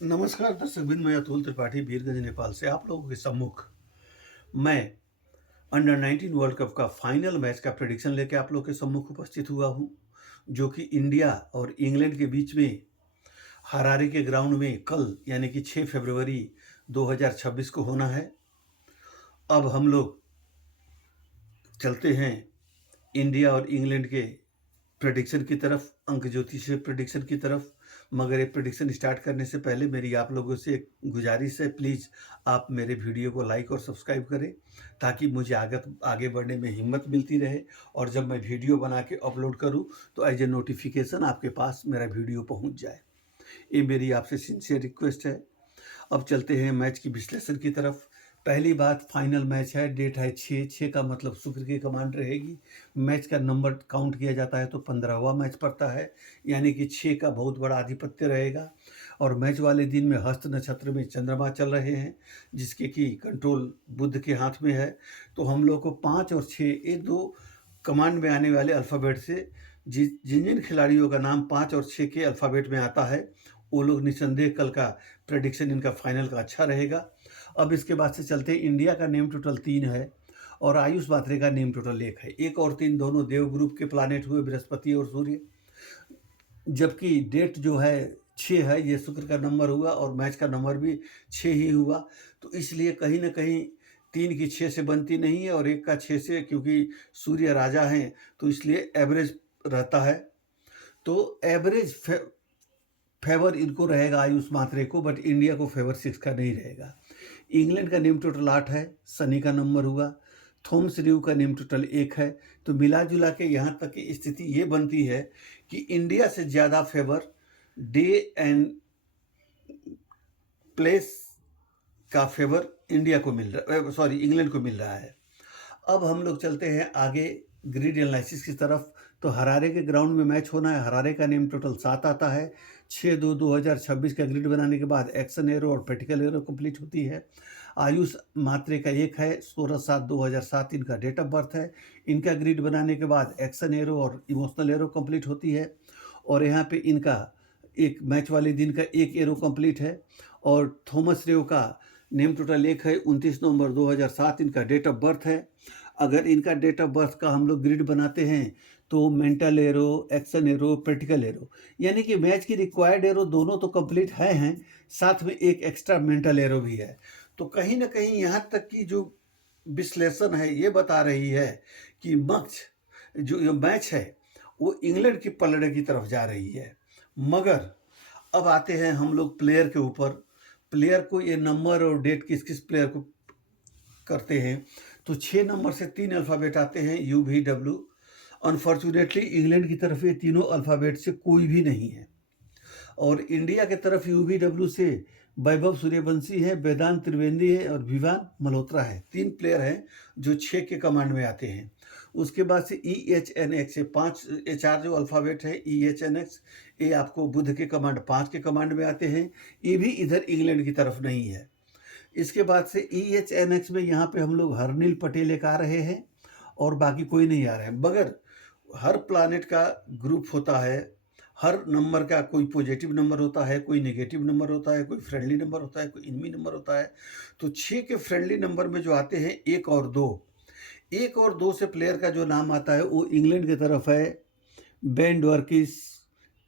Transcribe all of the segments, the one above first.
नमस्कार दर्शक बिंद, मैं अतुल त्रिपाठी वीरगंज नेपाल से आप लोगों के सम्मुख मैं अंडर 19 वर्ल्ड कप का फाइनल मैच का प्रेडिक्शन लेके आप लोगों के सम्मुख उपस्थित हुआ हूं, जो कि इंडिया और इंग्लैंड के बीच में हरारे के ग्राउंड में कल यानी कि 6 फरवरी 2026 को होना है। अब हम लोग चलते हैं इंडिया और इंग्लैंड के प्रेडिक्शन की तरफ, अंक ज्योतिषीय प्रेडिक्शन की तरफ। मगर ये प्रेडिक्शन स्टार्ट करने से पहले मेरी आप लोगों से एक गुजारिश है, प्लीज़ आप मेरे वीडियो को लाइक और सब्सक्राइब करें ताकि मुझे आगे बढ़ने में हिम्मत मिलती रहे, और जब मैं वीडियो बना के अपलोड करूं तो एज ए नोटिफिकेशन आपके पास मेरा वीडियो पहुंच जाए। ये मेरी आपसे सिंसियर रिक्वेस्ट है। अब चलते हैं मैच की विश्लेषण की तरफ। पहली बात, फाइनल मैच है, डेट है 6 का मतलब शुक्र की कमांड रहेगी। मैच का नंबर काउंट किया जाता है तो 15वां मैच पड़ता है, यानी कि 6 का बहुत बड़ा आधिपत्य रहेगा। और मैच वाले दिन में हस्त नक्षत्र में चंद्रमा चल रहे हैं, जिसके कि कंट्रोल बुध के हाथ में है। तो हम लोग को 5 और 6 ये दो कमांड में आने वाले अल्फ़ाबेट से जिन जिन खिलाड़ियों का नाम 5 और 6 के अल्फ़ाबेट में आता है, वो लोग निसंदेह कल का प्रेडिक्शन इनका फाइनल का अच्छा रहेगा। अब इसके बाद से चलते हैं, इंडिया का नेम टोटल 3 है और आयुष बात्रे का नेम टोटल 1 है। 1 और 3 दोनों देव ग्रुप के प्लानेट हुए, बृहस्पति और सूर्य। जबकि डेट जो है 6 है, ये शुक्र का नंबर हुआ और मैच का नंबर भी 6 ही हुआ। तो इसलिए कहीं ना कहीं 3 की 6 से बनती नहीं है और 1 का 6 से, क्योंकि सूर्य राजा हैं तो इसलिए एवरेज रहता है। तो एवरेज फेवर इनको रहेगा आयुष मात्रे को, बट इंडिया को फेवर 6 का नहीं रहेगा। इंग्लैंड का नेम टोटल 8 है, सनी का नंबर हुआ। थॉमस ड्यू का नेम टोटल 1 है। तो मिला जुला के यहाँ तक की स्थिति ये बनती है कि इंडिया से ज़्यादा फेवर डे एंड प्लेस का फेवर इंडिया को मिल रहा, सॉरी इंग्लैंड को मिल रहा है। अब हम लोग चलते हैं आगे ग्रिड एनालिसिस की तरफ। तो हरारे के ग्राउंड में मैच होना है। हरारे का नेम टोटल 7 आता है। 6/2/2026 का ग्रिड बनाने के बाद एक्शन एरो और प्रैक्टिकल एरो कंप्लीट होती है। आयुष मात्रे का 1 है। 16/7/2007 इनका डेट ऑफ बर्थ है। इनका ग्रिड बनाने के बाद एक्शन एरो और इमोशनल एरो कंप्लीट होती है। और यहाँ पे इनका एक मैच वाले दिन का 1 एरो कंप्लीट है। और थॉमस रेव का नेम टोटल 1 है। 29 नवंबर 2007 इनका डेट ऑफ बर्थ है। अगर इनका डेट ऑफ बर्थ का हम लोग ग्रिड बनाते हैं तो mental arrow, action arrow, practical arrow, यानी कि मैच की रिक्वायर्ड एरो दोनों तो कंप्लीट हैं, साथ में एक एक्स्ट्रा मेंटल एरो भी है। तो कहीं ना कहीं यहाँ तक की जो विश्लेषण है ये बता रही है कि जो मैच है वो इंग्लैंड की पलड़े की तरफ जा रही है। मगर अब आते हैं हम लोग प्लेयर के ऊपर। प्लेयर को ये नंबर और डेट किस किस प्लेयर को करते हैं, तो 6 नंबर से 3 अल्फ़ाबेट आते हैं, UVW। अनफॉर्चुनेटली इंग्लैंड की तरफ ये तीनों अल्फ़ाबेट से कोई भी नहीं है। और इंडिया के तरफ UVW से वैभव सूर्यवंशी है, वेदांत त्रिवेदी है और विवान मल्होत्रा है। 3 प्लेयर हैं जो 6 के कमांड में आते हैं। उसके बाद से EHNX है, 5 ये 4 जो अल्फ़ाबेट है EHNX, ये आपको बुध के कमांड 5 के कमांड में आते हैं। ये भी इधर इंग्लैंड की तरफ नहीं है। इसके बाद से EHNX में यहाँ पे हम लोग हरनील पटेल एक आ रहे हैं और बाकी कोई नहीं आ रहा है। मगर हर प्लानेट का ग्रुप होता है, हर नंबर का कोई पॉजिटिव नंबर होता है, कोई नेगेटिव नंबर होता है, कोई फ्रेंडली नंबर होता है, कोई इनमी नंबर होता है। तो 6 के फ्रेंडली नंबर में जो आते हैं 1 और 2, 1 और 2 से प्लेयर का जो नाम आता है वो इंग्लैंड की तरफ है। Ben Dorkis,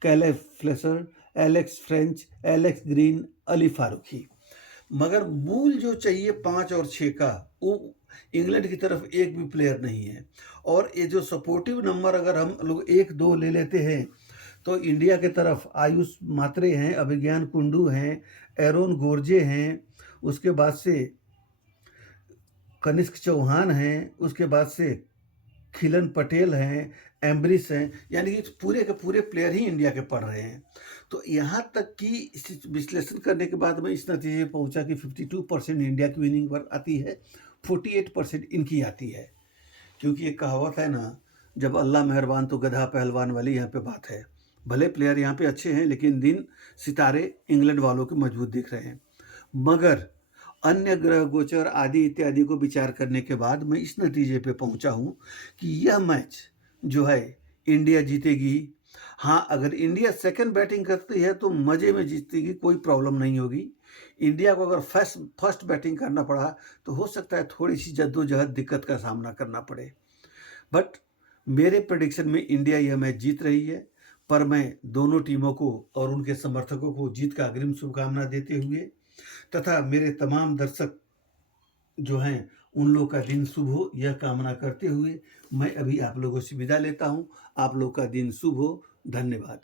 Kaley Flesser, Alex French, Alex Green, Ali Farooqui. मगर मूल जो चाहिए 5 और 6 का, वो इंग्लैंड की तरफ एक भी प्लेयर नहीं है। और ये जो सपोर्टिव नंबर अगर हम लोग 1-2 ले लेते हैं तो इंडिया के तरफ आयुष मात्रे हैं, अभिज्ञान कुंडू हैं, एरोन गोरजे हैं, उसके बाद से कनिष्क चौहान हैं, उसके बाद से खिलन पटेल हैं, एम्ब्रिस हैं, यानी कि पूरे के पूरे प्लेयर ही इंडिया के पढ़ रहे हैं। तो यहाँ तक कि विश्लेषण करने के बाद मैं इस नतीजे पर पहुँचा कि 52% इंडिया की विनिंग पर आती है, 48% इनकी आती है। क्योंकि एक कहावत है ना, जब अल्लाह मेहरबान तो गधा पहलवान वाली यहाँ पे बात है। भले प्लेयर यहाँ पे अच्छे हैं लेकिन दिन सितारे इंग्लैंड वालों के मजबूत दिख रहे हैं। मगर अन्य ग्रह गोचर आदि इत्यादि को विचार करने के बाद मैं इस नतीजे पे पहुंचा हूं कि यह मैच जो है इंडिया जीतेगी हाँ, अगर इंडिया सेकंड बैटिंग करती है तो मज़े में जीतेगी, कोई प्रॉब्लम नहीं होगी। इंडिया को अगर फर्स्ट बैटिंग करना पड़ा तो हो सकता है थोड़ी-सी जद्दोजहद दिक्कत का सामना करना पड़े। बट मेरे प्रेडिक्शन में इंडिया यह मैच जीत रही है, पर मैं दोनों टीमों को और उनके समर्थकों को जीत का अग्रिम शुभकामना देते हुए तथा मेरे तमाम दर्शक जो हैं, उन लोग का दिन शुभ हो यह कामना करते हुए मैं अभी आप लोगों से विदा लेता हूँ। आप लोग का दिन शुभ हो। धन्यवाद।